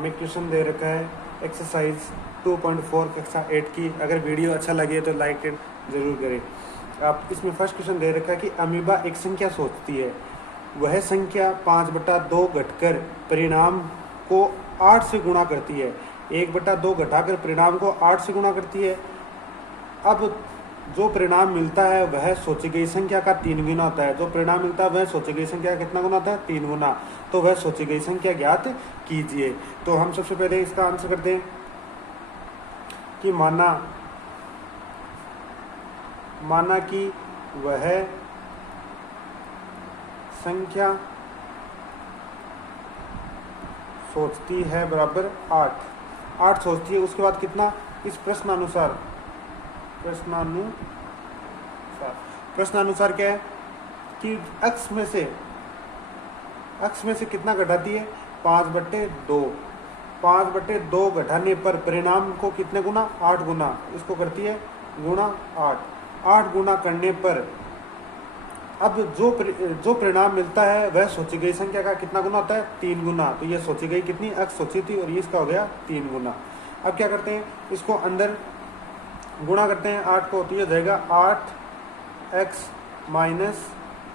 हमें क्वेश्चन दे रखा है एक्सरसाइज 2.4 कक्षा 8 की। अगर वीडियो अच्छा लगे तो लाइक ज़रूर करें। आप इसमें फर्स्ट क्वेश्चन दे रखा है कि अमीबा एक संख्या सोचती है, वह संख्या 5/2 घटकर परिणाम को 8 से गुणा करती है। 1/2 घटाकर परिणाम को 8 से गुणा करती है। अब जो परिणाम मिलता है वह सोची गई संख्या का 3 गुना होता है। जो परिणाम मिलता है वह सोची गई संख्या का कितना गुना होता है? 3 गुना। तो वह सोची गई संख्या ज्ञात कीजिए। तो हम सबसे पहले इसका आंसर करते हैं कि माना कि वह संख्या सोचती है बराबर 8 सोचती है। उसके बाद कितना? इस प्रश्नानुसार क्या है कि x में से कितना घटाती है? 5/2। 5/2 घटाने पर परिणाम को कितने गुना? 8 गुना। इसको करती है गुणा 8 गुना करने पर अब जो परिणाम मिलता है वह सोची गई संख्या का कितना गुना होता है? 3 गुना। तो ये सोची गई कितनी? x सोची थी और ये इसका हो गया 3 गुना। अब क्या करते हैं? इसको अंदर गुणा करते हैं 8 को, तो ये हो जाएगा 8x माइनस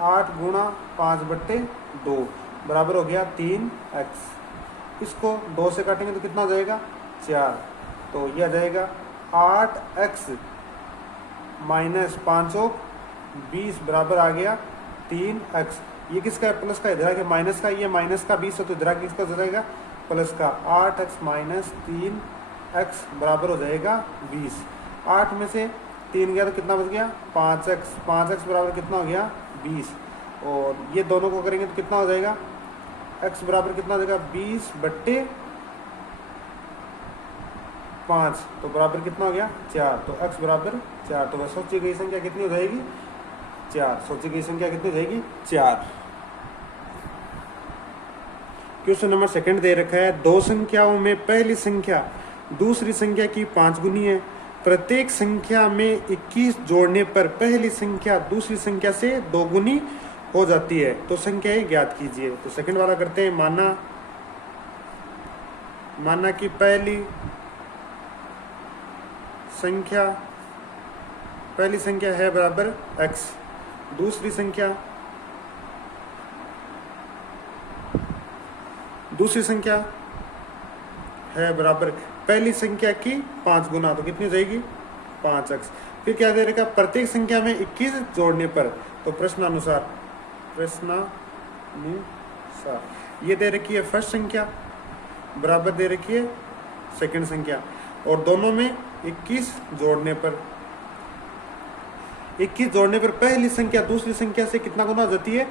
8 गुणा 5/2 बराबर हो गया 3x। इसको 2 से काटेंगे तो कितना हो जाएगा? 4। तो यह आ जाएगा 8x माइनस 5 20 बराबर आ गया 3x। ये किसका है? प्लस का। इधर आके माइनस का, ये माइनस का 20 है तो इधर आके किसका हो जाएगा? प्लस का। 8x माइनस 3x बराबर हो जाएगा 20। 8 में से 3 गया तो कितना बच गया? 5x। 5x बराबर कितना हो गया? 20। और ये दोनों को करेंगे तो कितना हो जाएगा? x बराबर कितना हो जाएगा? 20/5। तो बराबर कितना हो गया? 4। तो x बराबर 4। तो वह सोची गई संख्या कितनी हो जाएगी? 4। सोची गई संख्या कितनी हो जाएगी? 4। क्वेश्चन नंबर सेकंड दे रखा है, दो संख्याओं में पहली संख्या दूसरी संख्या की 5 गुनी है। प्रत्येक संख्या में 21 जोड़ने पर पहली संख्या दूसरी संख्या से 2 गुनी हो जाती है। तो संख्याएं ज्ञात कीजिए। तो सेकंड वाला करते हैं। माना कि पहली संख्या है बराबर x। दूसरी संख्या है बराबर पहली संख्या की 5 गुना। तो कितनी हो जाएगी? 5x। फिर क्या दे रखा? प्रत्येक संख्या में 21 जोड़ने पर। तो प्रश्नानुसार ये दे रखी है फर्स्ट संख्या बराबर दे रखी है सेकंड संख्या, और दोनों में 21 जोड़ने पर पहली संख्या दूसरी संख्या से कितना गुना हो जाती है?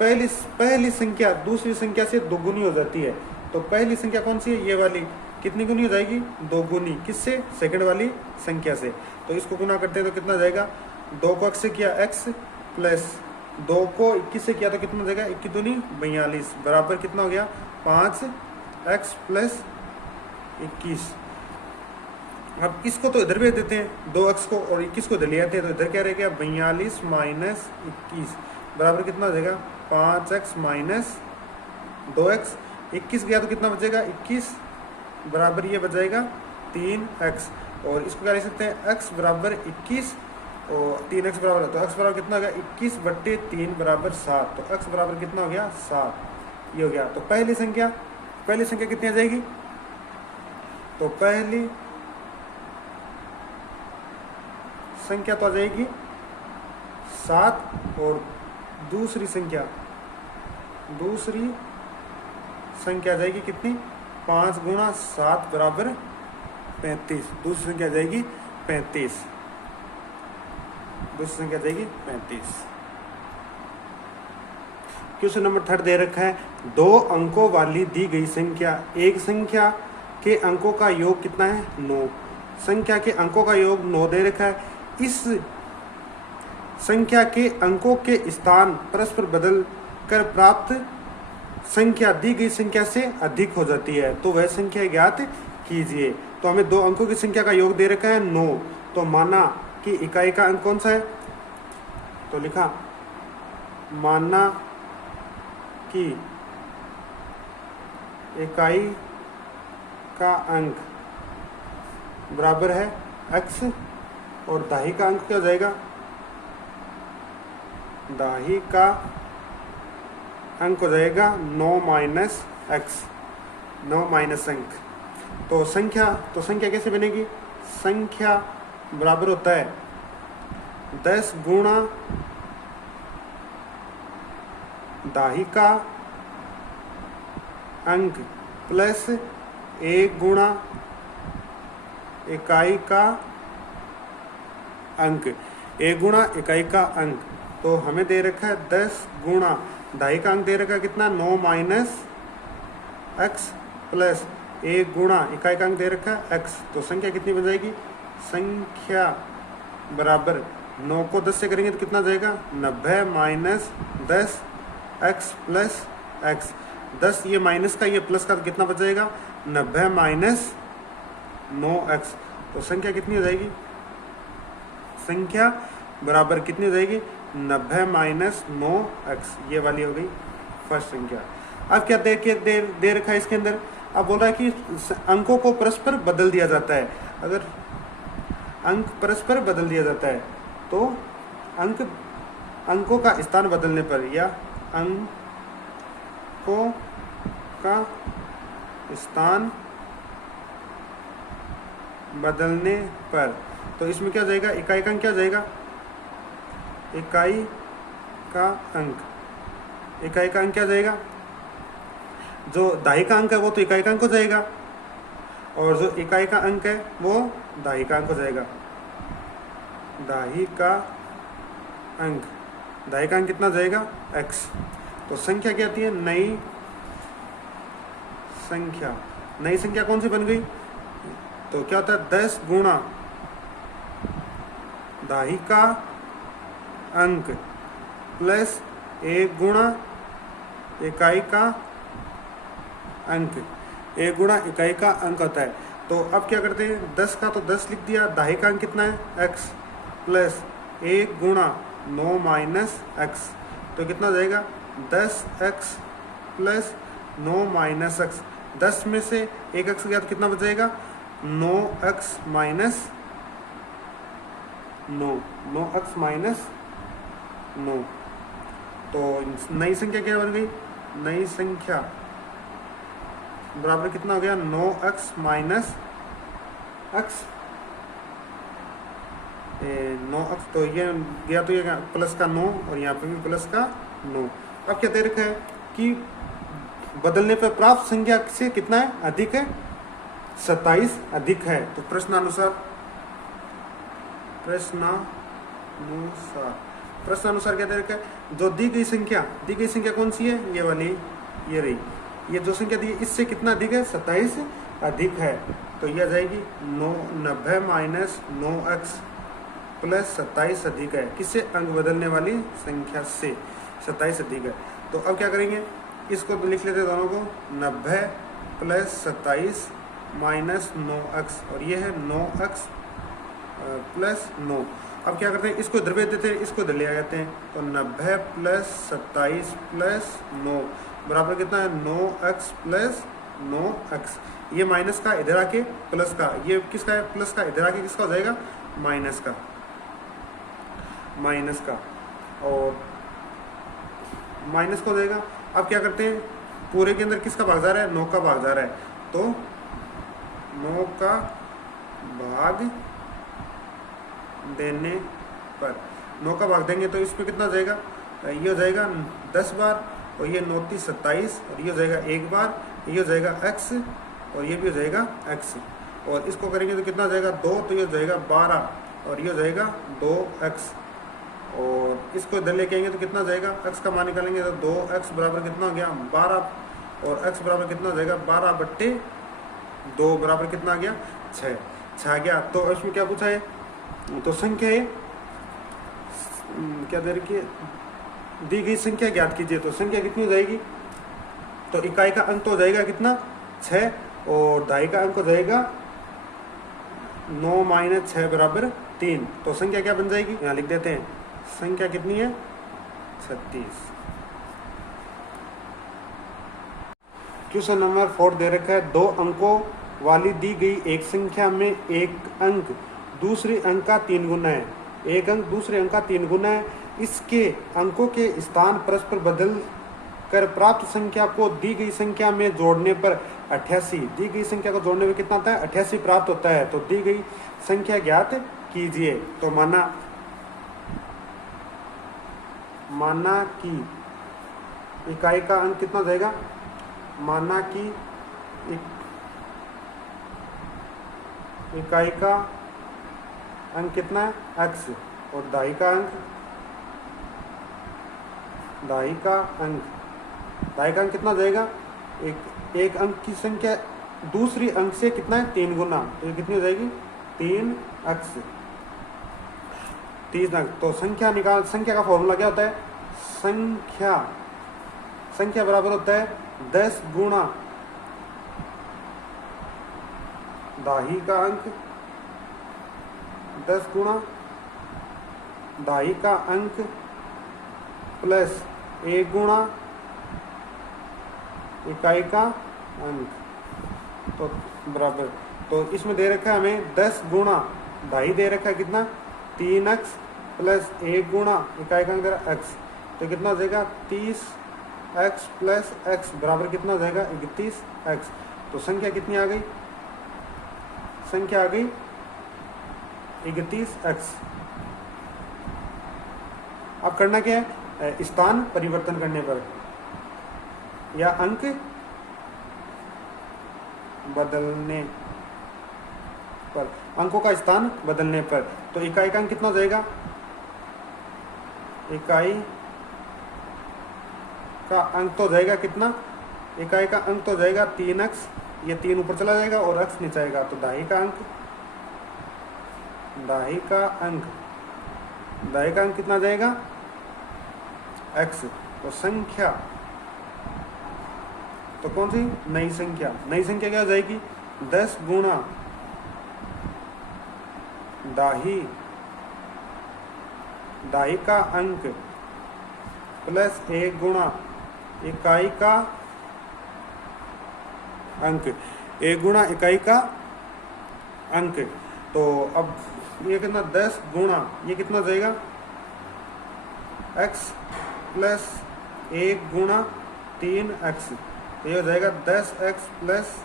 पहली संख्या दूसरी संख्या से 2 गुनी हो जाती है। तो पहली संख्या कौन सी है? ये वाली। कितनी गुनी हो जाएगी? 2 गुनी। किससे? सेकंड वाली संख्या से। तो इसको गुना करते हैं तो कितना जाएगा? 2 को x से किया x प्लस 2 को 21 से किया तो कितना जाएगा? 21 दूनी 42 बराबर कितना हो गया? 5x plus 21। अब इसको तो इधर भेज देते हैं 2x को, और 21 को इधर ले आते हैं। तो इधर क्या रहेगा? 42 माइनस 21 बराबर कितना हो जाएगा? 5x minus 2x। 21 गया तो कितना बचेगा? 21 बराबर ये बच जाएगा 3x। और इसको क्या लिख सकते हैं? x बराबर 21 और 3x बराबर, तो x बराबर कितना हो गया? 21/3 बराबर 7। तो x बराबर कितना हो गया? 7। ये हो गया। तो पहली संख्या कितनी आ जाएगी? तो पहली संख्या तो आ जाएगी 7, और दूसरी संख्या आ जाएगी कितनी? 5 गुणा 7 बराबर 35। दूसरी संख्या आ जाएगी 35। क्वेश्चन नंबर थर्ड दे रखा है, 2 अंकों वाली दी गई संख्या, एक संख्या के अंकों का योग कितना है? 9। संख्या के अंकों का योग 9 दे रखा है। इस संख्या के अंकों के स्थान परस्पर बदल कर प्राप्त संख्या दी गई संख्या से अधिक हो जाती है। तो वह संख्या ज्ञात कीजिए। तो हमें 2 अंकों की संख्या का योग दे रखा है 9। तो माना कि इकाई का अंक कौन सा है? तो लिखा माना कि इकाई का अंक बराबर है x और दाही का अंक क्या हो जाएगा, दाही का अंक हो जाएगा 9 माइनस x, 9 माइनस अंक। तो संख्या कैसे बनेगी, संख्या बराबर होता है 10 गुणा दाही का अंक प्लस 1 गुणा इकाई का अंक, 1 गुणा इकाई का अंक। तो हमें दे रखा है 10 गुणा दाही का अंक दे रखा है कितना, 9 माइनस x प्लस 1 गुणा इकाई का अंक दे रखा है x। तो संख्या कितनी बन जाएगी, संख्या बराबर 9 को 10 से करेंगे तो कितना जाएगा, 90 माइनस 10 x प्लस x। 10 ये माइनस का ये प्लस का तो कितना बच जाएगा, 90 माइनस 9x। तो संख्या कितनी हो जाएगी, संख्या बराबर कितनी हो जाएगी, 90 माइनस 9x। ये वाली हो गई फर्स्ट संख्या। अब क्या दे रखा है इसके अंदर, अब बोल रहा है कि अंकों को परस्पर बदल दिया जाता है। अगर अंक परस्पर बदल दिया जाता है तो अंकों का स्थान बदलने पर या अंकों का स्थान बदलने पर, तो इसमें क्या जाएगा, इकाई का अंक क्या जाएगा, इकाई का अंक, इकाई का अंक क्या जाएगा, जो दाही का अंक है वो तो इकाई का अंक हो जाएगा और जो इकाई का अंक है वो दाही का अंक हो जाएगा। दाही का अंक, दाही का अंक कितना जाएगा, x। तो संख्या क्या आती है, नई संख्या। नई संख्या कौन सी बन गई, तो क्या होता है 10 गुणा दाही का अंक प्लस 1 गुणा इकाई का अंक, 1 गुणा इकाई का अंक होता है। तो अब क्या करते हैं, 10 का तो 10 लिख दिया, दाही का अंक कितना है x प्लस 1 गुणा 9 माइनस x। तो कितना हो जाएगा, 10x प्लस 9 माइनस x। 10 में से 1x गया तो कितना बच जाएगा, 9x माइनस 9, 9x माइनस 9। तो नई संख्या क्या बन गई, नई संख्या बराबर कितना हो गया, 9x माइनस x, 9x। तो ये गया तो ये प्लस का 9 और यहाँ पे भी प्लस का 9। अब क्या दे रखा है कि बदलने पर प्राप्त संख्या से कितना है, अधिक है, 27 अधिक है। तो प्रश्नानुसार क्या दे रखा है, जो दी गई संख्या कौन सी है, ये वाली, ये रही, ये जो संख्या दी इससे कितना अधिक है, 27 अधिक है। तो यह जाएगी 90 माइनस 9x प्लस 27 अधिक है, किससे, अंक बदलने वाली संख्या से 27 अधिक है। तो अब क्या करेंगे, इसको तो लिख लेते हैं दोनों को, 90 प्लस 27 माइनस 9x और ये है 9x प्लस 9। अब क्या करते हैं, इसको इधर भेज देते हैं, इसको इधर ले आ जाते हैं। तो 90 प्लस 27 प्लस 9 बराबर कितना है, 9x प्लस 9x। ये माइनस का इधर आके प्लस का, ये किसका है, प्लस का इधर आके किसका हो जाएगा, माइनस का, और माइनस का हो जाएगा। अब क्या करते हैं, पूरे के अंदर किसका भाग जा रहा है, 9 का भाग जा रहा है। तो 9 का भाग देने पर, 9 का भाग देंगे तो इसमें कितना हो जाएगा, ये हो जाएगा 10 बार और ये 9 3 27 और ये हो जाएगा 1 बार, ये हो जाएगा x और ये भी हो जाएगा x। और इसको करेंगे तो कितना हो जाएगा, 2, तो ये हो जाएगा 12 और ये हो जाएगा 2x। और इसको इधर लेके आएंगे तो कितना हो जाएगा, x का मान निकालेंगे तो 2x बराबर कितना हो गया, 12 और x बराबर कितना हो जाएगा, 12/2 बराबर कितना आ गया, 6 आ गया। तो इसमें क्या पूछा है, तो संख्या है क्या दे रखी है, दी गई संख्या ज्ञात कीजिए। तो संख्या कितनी हो जाएगी, तो इकाई का अंक तो हो जाएगा कितना, 6 और दाई का अंक हो जाएगा 9 माइनस 6 बराबर 3। तो संख्या क्या बन जाएगी, यहाँ लिख देते हैं, संख्या कितनी है, 36। क्वेश्चन नंबर 4 दे रखा है, 2 अंकों वाली दी गई एक संख्या में एक अंक दूसरे अंक का 3 गुना है। एक अंक दूसरे अंक का 3 गुना है। इसके अंकों के स्थान परस्पर बदल कर प्राप्त संख्या को दी गई संख्या में जोड़ने पर 88, दी गई संख्या को जोड़ने में कितना आता है? 88 प्राप्त होता है। तो दी गई संख्या ज्ञात कीजिए। तो माना कि इकाई का अंक कितना जाएगा? माना कि इकाई का अंक कितना है? x, और दाई का अंक कितना जाएगा? एक अंक की संख्या दूसरी अंक से कितना है? 3 गुना। तो ये कितनी हो जाएगी? 3x, 3 अंक। तो संख्या का फॉर्मूला क्या होता है? संख्या बराबर होता है 10 गुणा दाही का अंक, 10 गुणा दाही का अंक प्लस 1 गुणा इकाई का अंक। तो बराबर, तो इसमें दे रखा है हमें 10 गुणा दाही दे रखा है कितना? 3x प्लस 1 गुणा इकाई का अंक x। तो कितना हो जाएगा? 30x प्लस x बराबर कितना हो जाएगा? 31x। तो संख्या कितनी आ गई? संख्या आ गई 31x। अब करना क्या है? स्थान परिवर्तन करने पर या अंक बदलने पर, अंकों का स्थान बदलने पर। तो इकाई का अंक कितना हो जाएगा? इकाई का अंक तो जाएगा कितना? इकाई का अंक तो जाएगा 3x, ये 3 ऊपर चला जाएगा और x नीचे आएगा। तो दाही का अंक कितना जाएगा? x। तो संख्या, तो कौन सी? नई संख्या क्या हो जाएगी? 10 गुणा दाही का अंक प्लस 1 गुणा इकाई का अंक, 1 गुणा इकाई का अंक। तो अब ये कितना? 10 गुणा ये कितना हो जाएगा? x प्लस 1 गुणा 3x। ये हो जाएगा 10x प्लस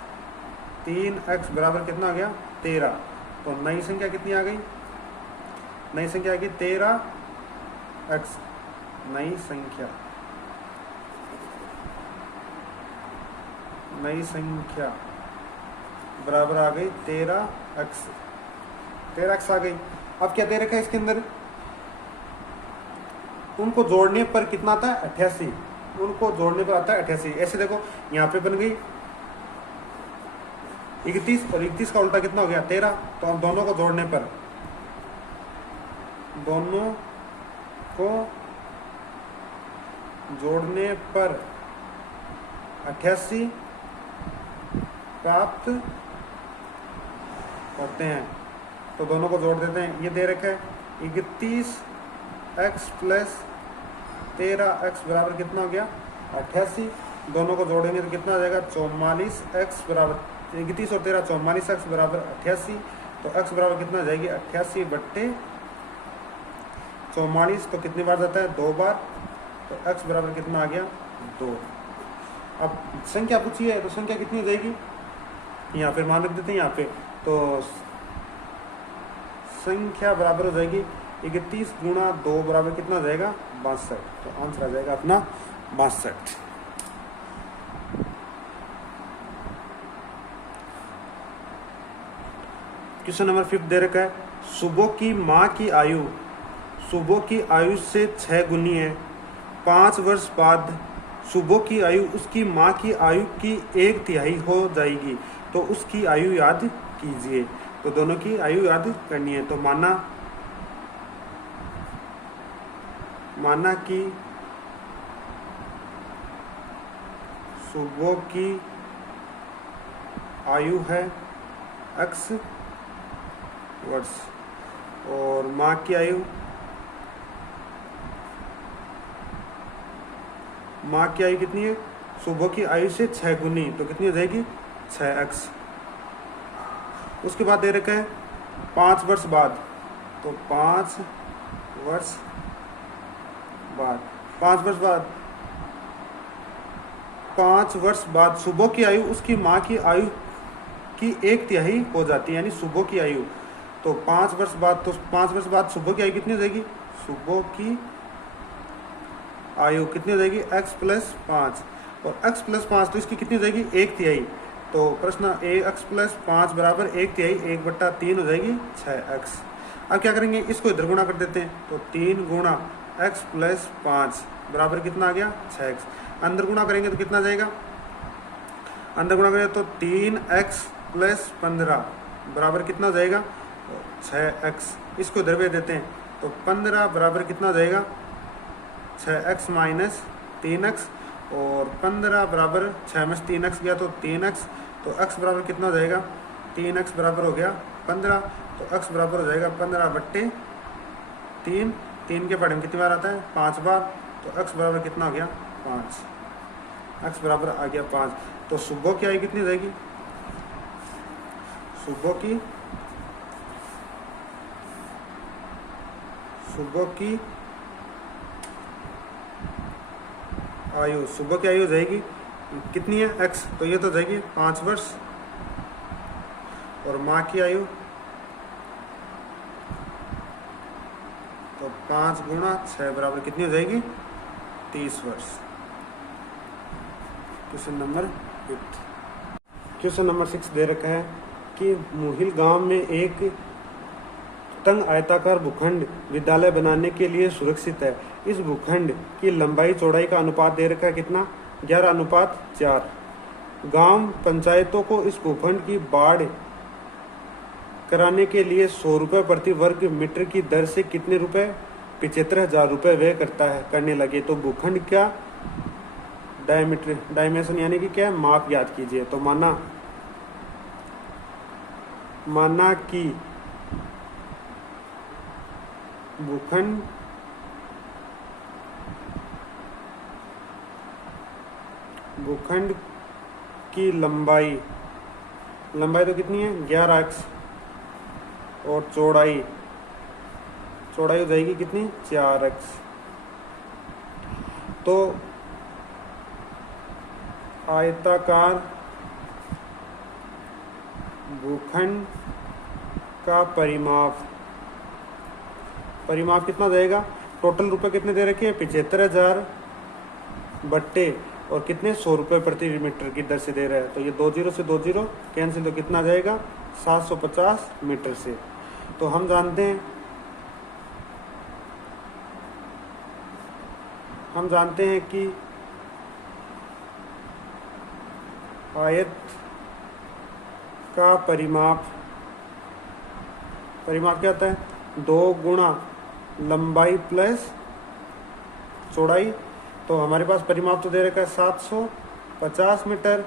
3x बराबर कितना आ गया? 13। तो नई संख्या कितनी आ गई? नई संख्या आ गई 13x। नई संख्या बराबर आ गई 13x। 13x आ गई। अब क्या दे रखा है इसके अंदर? उनको जोड़ने पर कितना आता है? 88। उनको जोड़ने पर आता है 88। ऐसे देखो, यहाँ पे बन गई 31 और 31 का उल्टा कितना हो गया? 13। तो अब दोनों को जोड़ने पर जोड़ने पर 88 प्राप्त होते हैं। तो दोनों को जोड़ देते हैं। ये दे रखा है 31x प्लस 13x बराबर कितना हो गया? 88। दोनों को जोड़ेंगे तो कितना आ जाएगा? 44x बराबर 31 और 13 44x बराबर 88। तो x बराबर कितना आ जाएगी? 88/44। तो कितनी बार जाता है? 2 बार। तो x बराबर कितना आ गया? 2। अब संख्या पूछी है तो संख्या कितनी हो जाएगी? यहाँ पे मान रख देते हैं यहाँ पे। तो संख्या बराबर हो जाएगी 31 गुणा 2 बराबर कितना हो जाएगा? 62। तो आंसर आ जाएगा अपना 62। क्वेश्चन नंबर 5 दे रखा है, सुबह की माँ की आयु से 6 गुनी है। 5 वर्ष बाद सुबह की आयु उसकी माँ की आयु की 1/3 हो जाएगी। तो उसकी आयु याद कीजिए। तो दोनों की आयु याद करनी है। तो माना कि सुबह की आयु है x वर्ष और माँ की आयु कितनी है? सुबह की आयु से 6 गुनी, तो कितनी हो जाएगी 6x। उसके बाद दे रखा है 5 वर्ष बाद, तो 5 वर्ष बाद 5 वर्ष बाद 5 वर्ष बाद सुबह की आयु उसकी माँ की आयु की 1/3 हो जाती है, यानी सुबह की आयु। तो 5 वर्ष बाद, तो 5 वर्ष बाद सुबह की आयु कितनी हो जाएगी, सुबह की आयु कितनी हो जाएगी x + 5, और x + 5 तो इसकी कितनी हो जाएगी 1/3। तो प्रश्न x + 5 बराबर 1/3, 1/3 हो जाएगी 6x। अब क्या करेंगे, इसको इधर गुणा कर देते हैं, तो 3 गुणा x + 5 बराबर कितना आ गया 6x। अंदर गुणा करेंगे तो कितना जाएगा, अंदर गुणा करेंगे तो 3x + 15 बराबर कितना जाएगा 6x। इसको इधर भेज देते हैं, तो 15 बराबर कितना जाएगा 6x - 3x, और 15 बराबर 6 में 3x गया तो 3x, तो x बराबर कितना हो जाएगा 3x बराबर हो गया 15, तो x बराबर हो जाएगा 15/3। 3 के पढ़े में कितनी बार आता है 5 बार, तो x बराबर कितना हो गया 5, x बराबर आ गया 5। तो सुबह की आयु कितनी हो जाएगी, सुबह की आयु हो जाएगी कितनी है x, तो ये तो जाएगी 5 वर्ष, और माँ की आयु तो 5 गुणा 6 बराबर कितनी हो जाएगी 30 वर्ष। Question number 5। क्वेश्चन नंबर 6 दे रखा है कि मुहिल गांव में एक तंग आयताकार भूखंड विद्यालय बनाने के लिए सुरक्षित है। इस भूखंड की लंबाई चौड़ाई का अनुपात दे रखा है कितना 11:4। गांव पंचायतों को इस भूखंड की बाढ़ कराने के लिए 100 रुपये प्रति वर्ग मीटर की दर से कितने रुपए 75,000 रुपये व्यय करने लगे। तो भूखंड का डायमेंशन यानी कि क्या है माप याद कीजिए। तो माना कि भूखंड की लंबाई तो कितनी है 11x, और चौड़ाई हो जाएगी कितनी 4x। तो आयताकार भूखंड का परिमाप कितना जाएगा, टोटल रुपए कितने दे रखे हैं 75,000 बट्टे और कितने 100 रुपये प्रति मीटर की दर से दे रहे हैं। तो ये 2 0 से 2 0 कैंसिल, तो कितना जाएगा 750 मीटर से। तो हम जानते हैं कि आयत का परिमाप क्या होता है 2 गुणा लंबाई प्लस चौड़ाई। तो हमारे पास परिमाप तो दे रखा है 750 मीटर,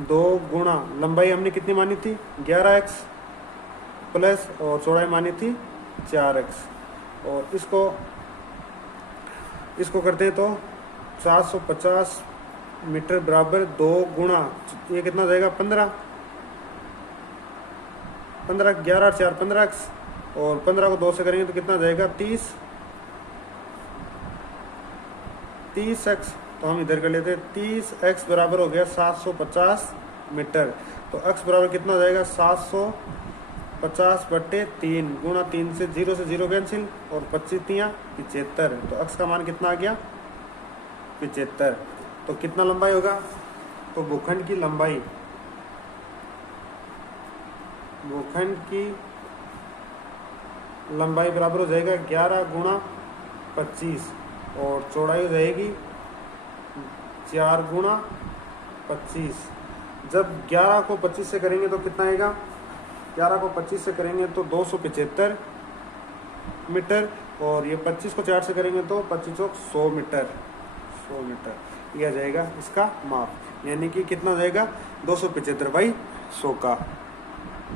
2 गुणा लंबाई हमने कितनी मानी थी 11x प्लस और चौड़ाई मानी थी 4x, और इसको करते हैं तो 750 मीटर बराबर 2 गुणा ये कितना जाएगा 15 11 और 4 15x, और 15 को 2 से करेंगे तो कितना जाएगा 30x। तो हम इधर कर लेते हैं 30x बराबर हो गया 750 मीटर। तो x बराबर कितना हो जाएगा 750/3 गुणा 3 से 0 कैंसिल, और 25 तियाँ 75। तो x का मान कितना आ गया 75। तो कितना लंबाई होगा, तो भूखंड की लंबाई बराबर हो जाएगा 11 गुणा 25, और चौड़ाई हो जाएगी 4 गुणा 25। जब 11 को 25 से करेंगे तो कितना आएगा, 11 को 25 से करेंगे तो 275 मीटर, और ये 25 को 4 से करेंगे तो 25 चौक 100 मीटर यह जाएगा इसका माप, यानी कि कितना जाएगा 275/100 का।